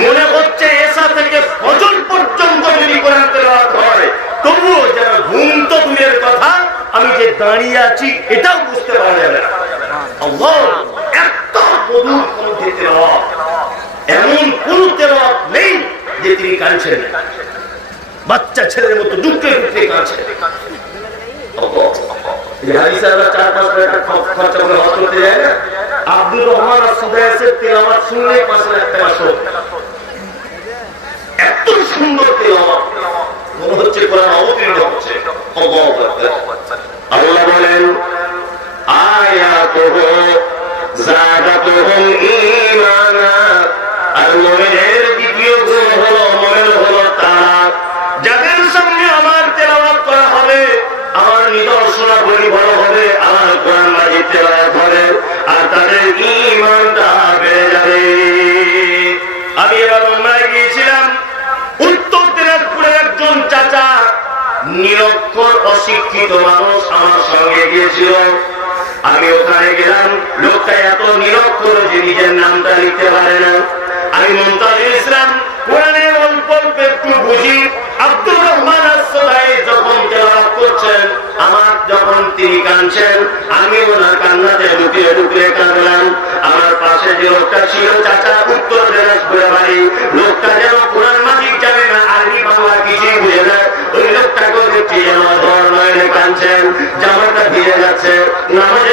মনে হচ্ছে এসা থেকে পর্যন্ত যদি কোরআন হয়, তবুও যারা ঘুম তো দূরের কথা, আমি যে দাঁড়িয়ে আছি এটাও বুঝতে পারা যাবে আল্লাহ এত এমন কোন নেই যে তিনি কাঁদছেন বাচ্চা ছেলের মতো দুঃখে দুঃখে কাঁদছেন? আব্দুর রহমান তেলাওয়াত শুনলে পাঁচ লাখ। এত সুন্দর তেলাওয়াত। মনে অশিক্ষিত মানুষ আমার সঙ্গে গিয়েছিল। আমি ওখানে গেলাম, লোকটা এত নিরক্ষর যে নিজের নামটা লিখতে পারে না। আমি মমতাজুল ইসলাম কোরআনে অল্প একটু বুঝি। রহমান যখন করছেন, আমার যখন তিনি কাঁদছেন, আমি ওনার কান্নাতে কাঁদলাম। আমার পাশে যে লোকটা ছিল, চাচা, উত্তর লোকটা যেন কোরআন মাজিক জানে না, আরবি, বাংলা কিছুই বুঝে না। ওই লোকটাকেও আমার যেন ধর্মের কাঁদছেন জামাটা দিয়ে যাচ্ছে। নামাজের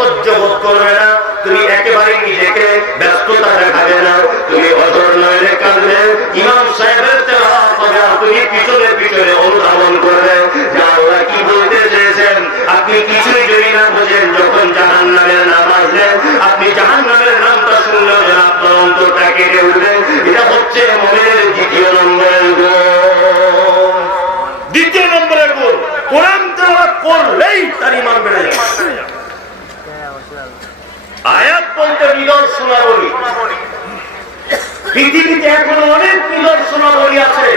অসহ্য বোধ করবে না। তুমি একেবারে নিজেকে ব্যস্ততা দেখাবে না। তুমি অজর নয়নে কাঁদবে ইমাম সাহেবের তুমি পিছনে পিছনে অনুধাবন করবে। কি বলতে চেয়েছেন, আপনি কিছুই যদি না বোঝেন, যখন জাহান নামের নাম আপনি জাহান নামের নামটা আপনার অন্তরটা কেটে এটা হচ্ছে মনের দ্বিতীয় নম্বরের গুণ দ্বিতীয় নম্বরের গুণ কোরআন তেলাওয়াত করলেই তার ইমান বেড়ে যাবে আয়াত বলতে নিদর্শনাবলী পৃথিবীতে এখনও অনেক নিদর্শনাবলী আছে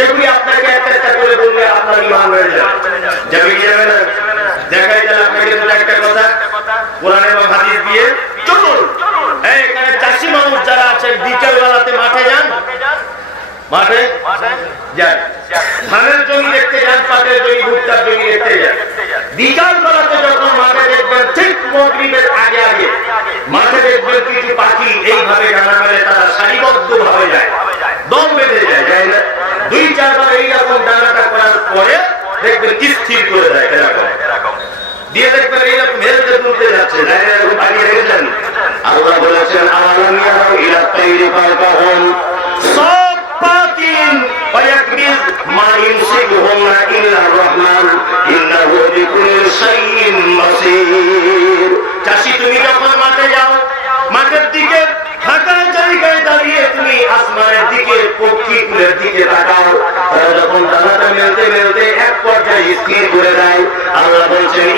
যেগুলি আপনাকে একটা একটা করে বললে আপনার ইমান বেড়ে যাবে কি দেখাই গেলে আপনাকে দুটো একটা কথা। কোরআন এবং হাদিস দিয়ে চলুন। এখানে চাষি মানুষ যারা আছেন বিকেল মাঠে যান। মাঠে? যান। ধানের জমি দেখতে যান, পাটের জমি, ভুট্টার জমি দেখতে যান। বিকাল যখন মাঠে দেখবেন, ঠিক মগরিবের আগে আগে মাঠে দেখবেন কিছু পাখি এইভাবে ডানা মেলে, তারা সারিবদ্ধ ভাবে যায়। দম বেঁধে যায় চারবার এইরকম ডানাটা করার পরে দেখবেন স্থির করে দেয় এরকম। চাষি, তুমি যখন মাঠে যাও, মাঠের দিকে ফাঁকা জায়গায় দাঁড়িয়ে তুমি আসমানের দিকে দিকে তাকাও। তারা যখন মেলতে মেলতে এক পর্যায়ে স্থির করে দেয়। আল্লাহ বলছেন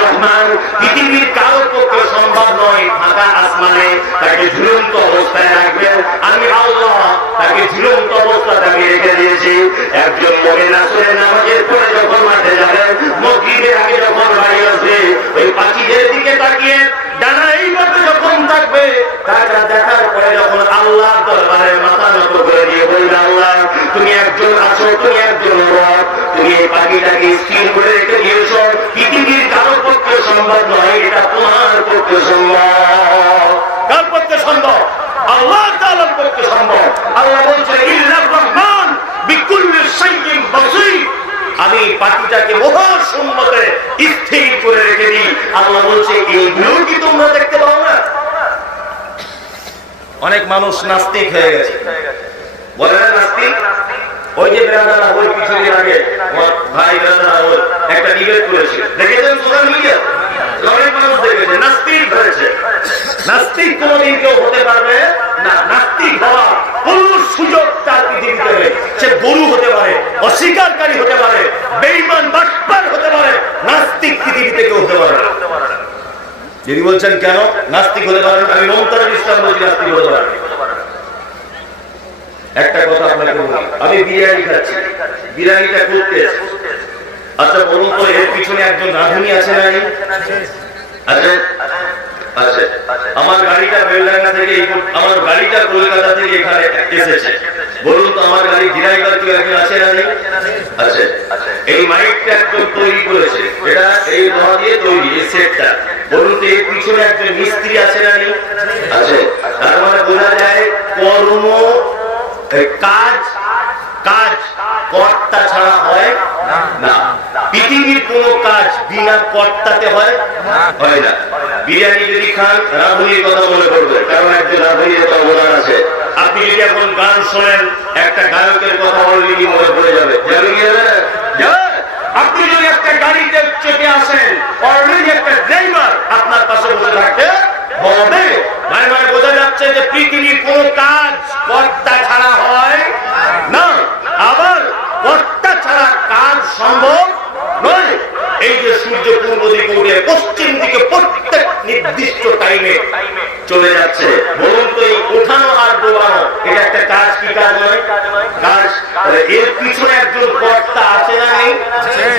রহমান, পৃথিবীর কারও পক্ষে সম্ভব নয় ফাঁকা আসমানে। তাকে ঝুলন্ত অবস্থায় রাখবেন। আমি আল্লাহ তাকে ঝুলন্ত অবস্থাতে আমি রেখে দিয়েছি। একজন মনে নামাজের পরে যখন মাঠে যাবেন মসজিদের আগে যখন বাড়ি আসবে ওই পাখিদের দিকে তাকিয়ে ডানা এইভাবে যখন থাকবে তারা দেখার পরে যখন আল্লাহ দরবারে মাথা নত করে দিয়ে বলবে আল্লাহ তুমি একজন আছো তুমি একজন আমি পাখিটাকে মহা সম্মতে স্থির করে রেখে দিই। আল্লাহ বলছে এইগুলো কি তোমরা দেখতে পাও না? অনেক মানুষ নাস্তিক হয়ে গেছে। বলে না নাস্তিক? ওই যে বেড়াদারা ওই কিছুদিন আগে ভাই বেড়াদারা ওই একটা ডিবেট করেছে। দেখেছেন সোশ্যাল মিডিয়া অনেক অস্বীকারী হতে পারে বেইমান নাস্তিক কেউ হতে পারে। যদি বলছেন কেন নাস্তিক হতে পারেন আমি মমতার ইসলাম নাস্তিক হতে পারেন একটা আমি বিরিয়ানি খাচ্ছি। বিরিয়ানিটা করতে আচ্ছা বলুন তো, এর পিছনে একজন রাঁধুনি আছে না? আছে আছে আমার গাড়িটা বেলডাঙ্গা থেকে আমার গাড়িটা কলকাতা থেকে এখানে এসেছে। বলুন তো, আমার গাড়ি কেউ একজন আছে আছে এই মাইকটা একজন তৈরি করেছে। এটা এই লোহা দিয়ে তৈরি, এই সেটটা। বলুন তো, এর পিছনে একজন মিস্ত্রি আছে তার মানে বোঝা যায় কর্ম কাজ কাজ কর্তা ছাড়া হয় না। পৃথিবীর কোন কাজ বিনা কর্তাতে হয়? হয় না। বিরিয়ানি যদি খান, রাধুনির কথা মনে করবে কারণ একজন রাধুনির একটা অবদান আছে। আপনি যদি এখন গান শোনেন, একটা গায়কের কথা অলরেডি মনে পড়ে যাবে? যাবে? আপনি যদি একটা গাড়িতে চেপে আসেন অলরেডি একটা ড্রাইভার আপনার পাশে বসে থাকতে হবে। মানে মানে বোঝা যাচ্ছে যে পৃথিবীর কোন কাজ কর্তা ছাড়া হয় না আবার কর্তা ছাড়া কাজ সম্ভব নয়। এই যে সূর্য পূর্ব দিকে উঠে পশ্চিম দিকে প্রত্যেক নির্দিষ্ট টাইমে চলে যাচ্ছে। বলুন তো এই উঠানো আর ডোবানো এটা একটা কাজ কি কাজ নয়? কাজ এর পিছনে একজন কর্তা আছে না নেই?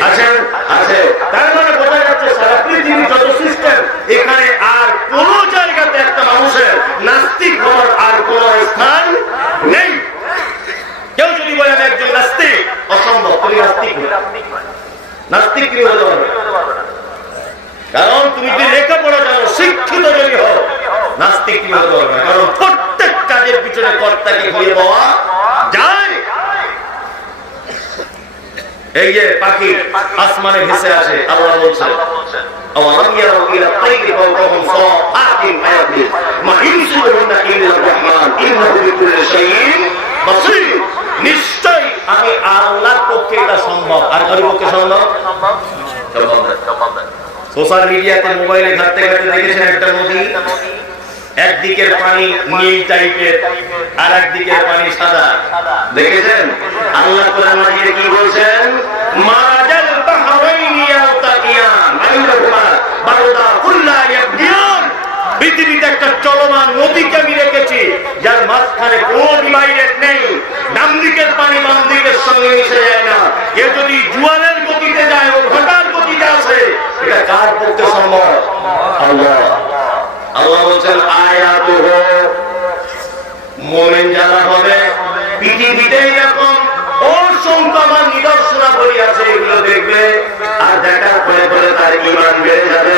আছেন? আছে। তার মানে বোঝা যাচ্ছে সারা পৃথিবীর যত সিস্টেম এখানে আর কোন জায়গাতে একটা মানুষের নাস্তিক হওয়ার আর কোন স্থান নেই কেউ যদি বলে আমি একজন নাস্তিক অসম্ভব তুমি নাস্তিক নও। নাস্তিক কি হতে পারবে কারণ তুমি যদি লেখাপড়া জানো শিক্ষিত যদি হও নাস্তিক কি হতে পারবে না। কারণ প্রত্যেক কাজের পিছনে কর্তাকে খুঁজে পাওয়া যায় এই যে পাখি আসমানে ভেসে আসে আল্লাহ বলছেন أولم يروا إلى الطير فوقهم صافات ويقبض ما يمسكهن إلا الرحمن إنه بكل شيء بصير নিশ্চয় আমি আল্লাহর পক্ষে এটা সম্ভব। আর কারোর পক্ষে সম্ভব? সোশ্যাল মিডিয়াতে মোবাইলে ঘাটতে ঘাটতে দেখেছেন একটা নদী? একদিকের পানি নীল টাইপের আর একদিকের পানি সাদা। দেখেছেন? আল্লাহ কোরআন মাজিদে কি বলছেন? মারাজাল বাহরাইনি ইয়ালতাকিয়ান বাইনাহুমা বারদা পৃথিবীতে একটা চলমান নদীকে আমি রেখেছি, যার মাঝখানে কোন ডিভাইডেড নেই। ডান দিকের পানি বাম দিকের সঙ্গে মিশে যায় না। এ যদি জুয়ারের গতিতে যায় ও ঘটার গতিতে আসে, এটা কার পক্ষে সম্ভব? আল্লাহ। আল্লাহ বলছেন আয়াত মোমেন যারা হবে পৃথিবীতে এরকম অসংখ্য আমার নিদর্শনা পড়ি এগুলো দেখবে আর দেখার পরে পরে তার ইমান বেড়ে যাবে।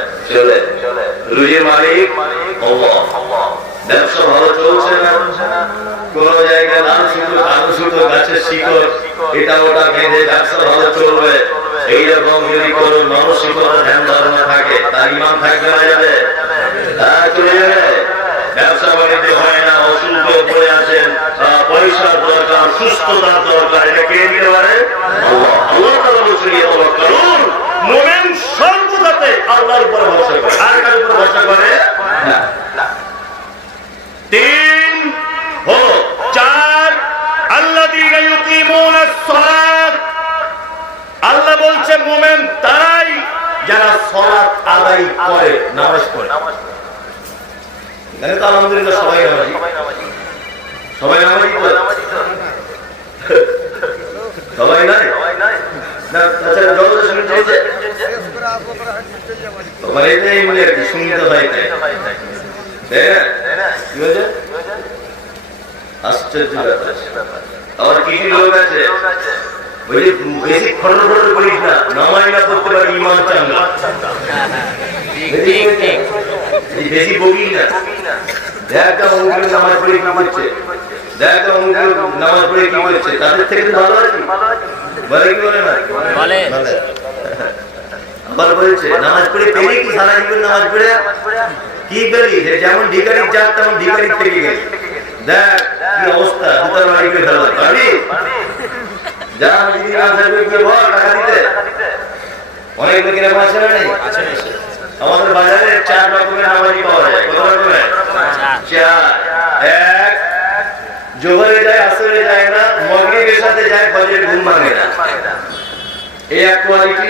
চলে। রুজির মালিক ব্যবসা ভালো চলছে না? কোন জায়গায় লাল সুতো কালো সুতো গাছের শিকড় এটা ওটা বেঁধে ব্যবসা ভালো চলবে। এইরকম যদি কোন মানসিকতা ধ্যান ধারণা থাকে তার ইমান থাকবে না যাবে। হ্যাঁ, চলে যাবে। ব্যবসা বাণিজ্য হয় না অসুস্থ পড়ে আছেন পয়সার দরকার সুস্থতার দরকার এটা কে দিতে পারে? আল্লাহ। আল্লাহ তাআলা বলছেন, "ইয়াতাওয়াক্কালুন।" মুমিন সর্বদাতে আল্লাহর উপর ভরসা করে। আর কার উপর ভরসা করে? তিন হলো, চার সালাত। আল্লাহ বলছে, মোমেন তারাই যারা সালাত আদায় করে, নামাজ পড়ে। এখানে তো আলহামদুলিল্লাহ সবাই নামাজি। সবাই নামাজি সবাই নাই? না আচ্ছা জল শুনতে শুনতে হয় তাই না কি হয়েছে আশ্চর্য আমার কিছু লোক আছে ওই যে বেশি খরচ খরচ করিস না নামাই না করতে পারি ইমান চাঙ্গা বেশি বগি না দেখ অঙ্গুলো নামাজ পড়ে কি করছে দেখ অঙ্গুলো নামাজ পড়ে কি করছে তাদের থেকে ভালো আছি বলে? কি বলে না বলে। বলে। আবার নামাজ পড়ে পেলি কি সারা জীবন নামাজ পড়ে? কি পেলি যেমন ভিকারির জাত, তেমন ভিকারির থেকে গেলি দেখ, কি অবস্থা দুটার বাড়ি করে ফেলো পারবি? যা দিদি না থাকবে বল, টাকা দিতে। অনেক লোকের আছে নেই? আমাদের বাজারে চার রকমের নামাজি পাওয়া যায়। কত রকমের? চার। এক, জোহরে যায়, আসরে যায় না, মগরিবের সাথে যায়, ফজরের ঘুম ভাঙে না। এই এক কোয়ালিটি।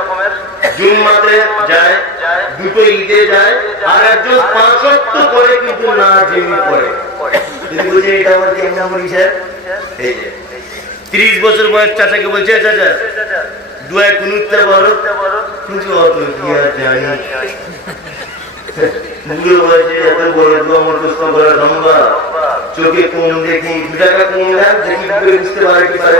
জুম্মাতে যায়, দুটো ঈদে যায়, আর একজন পাঁচ অক্ট করে কিন্তু না এই যে। ত্রিশ বছর বয়স চাচাকে বলছে চাচা, দুয়ায় কুনুতে বলো কিন্তু অত কি আর জানি। করা চোখে কম দেখি, দু টাকা কম দেখি বুঝতে পারে কি পারে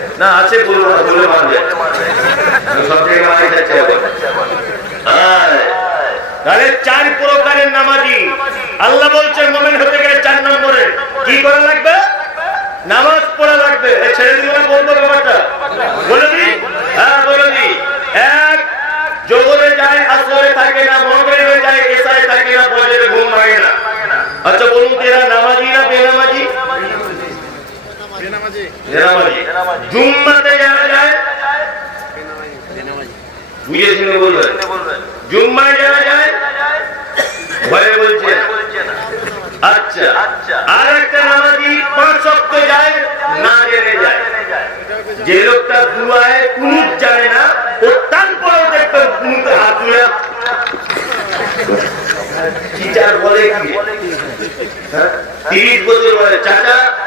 না আছে বলব না বলে মানবে সব জায়গায় মারি যাচ্ছে তাহলে চার প্রকারের নামাজি। আল্লাহ বলছে মোমেন হতে গেলে চার নম্বরে। কি করা লাগবে? নামাজ পড়া লাগবে। ছেড়ে দিব না বলব ব্যাপারটা? বলে দি হ্যাঁ বলে দি এক যায় আসরে থাকে না মগরিবে যায় এসায় থাকে না ঘুম না। আচ্ছা বলুন এরা নামাজি না বেনামাজি। বেনামাজি। জুম্মাতে যারা যায় বুঝে শুনে বলবেন। জুম্মায় যারা যায় ভয়ে বলছে আচ্ছা আর একটা নামাজি পাঁচ সপ্তাহ যায় না জেনে যায়। যে লোকটা দুয়ায় কুনুত জানে না ও তারপরেও দেখবেন কুনুতে হাত তুলে টিচার বলে কি? হ্যাঁ? তিরিশ বছর বলে চাচা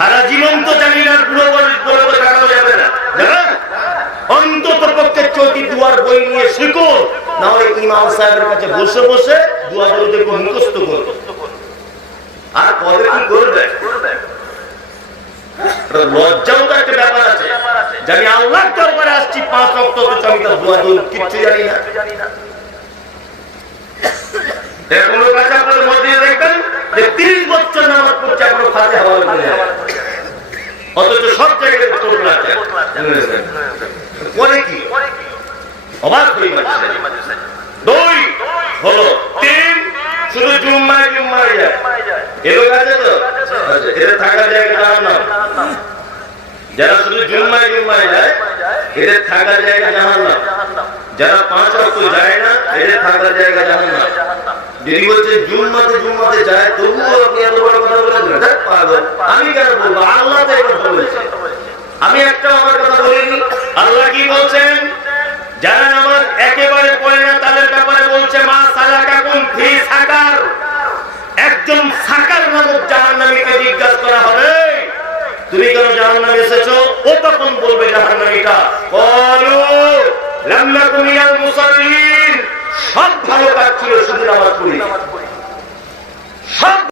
সারা জীবন তো জানি না অন্তত পক্ষে চৌকি দুয়ার, বই নিয়ে শিখো। না হলে ইমাম সাহেবের কাছে বসে বসে দুয়ার দেখব মুখস্থ করো। আর কি করবে? লজ্জাও একটা ব্যাপার জানি আসছি, পাঁচ দেখবেন? যে তিরিশ বছর নামাজ পড়ছে এখনও খাতে হাওয়া করে যায় অথচ সব জায়গায় পরে দুই হলো তিন শুধু জুম্মায় জুম্মায় যায়। এ লোক আছে তো? আচ্ছা, থাকার জায়গা জাহান যারা শুধু জুম্মায় জুম্মায় যায় এদের থাকার জায়গা জাহান নাম যারা পাঁচ অক্ট যায় না, এদের থাকার জায়গা জাহান নাম যদি বলছে জুম্মাতে জুম্মাতে যায়, তবুও আপনি এত বড় কথা বলে পাগল। আমি কেন বলব আল্লাহ তো এই কথা বলেছে আমি একটা আমার কথা বলিনি আল্লাহ কি বলছেন যারা নামাজ একেবারে পড়ে না তাদের ব্যাপারে বলছে মা সালাকাকুম ফি সাকার একজন সাকার নামক জাহান্নামীকে জিজ্ঞাসা করা হবে তুমি কেন জাহান্নামে এসেছ ও তখন বলবে জাহান্নামীটা বলো মুসাল্লিন। সব ভালো কাজ ছিল শুধু নামাজ পড়ি।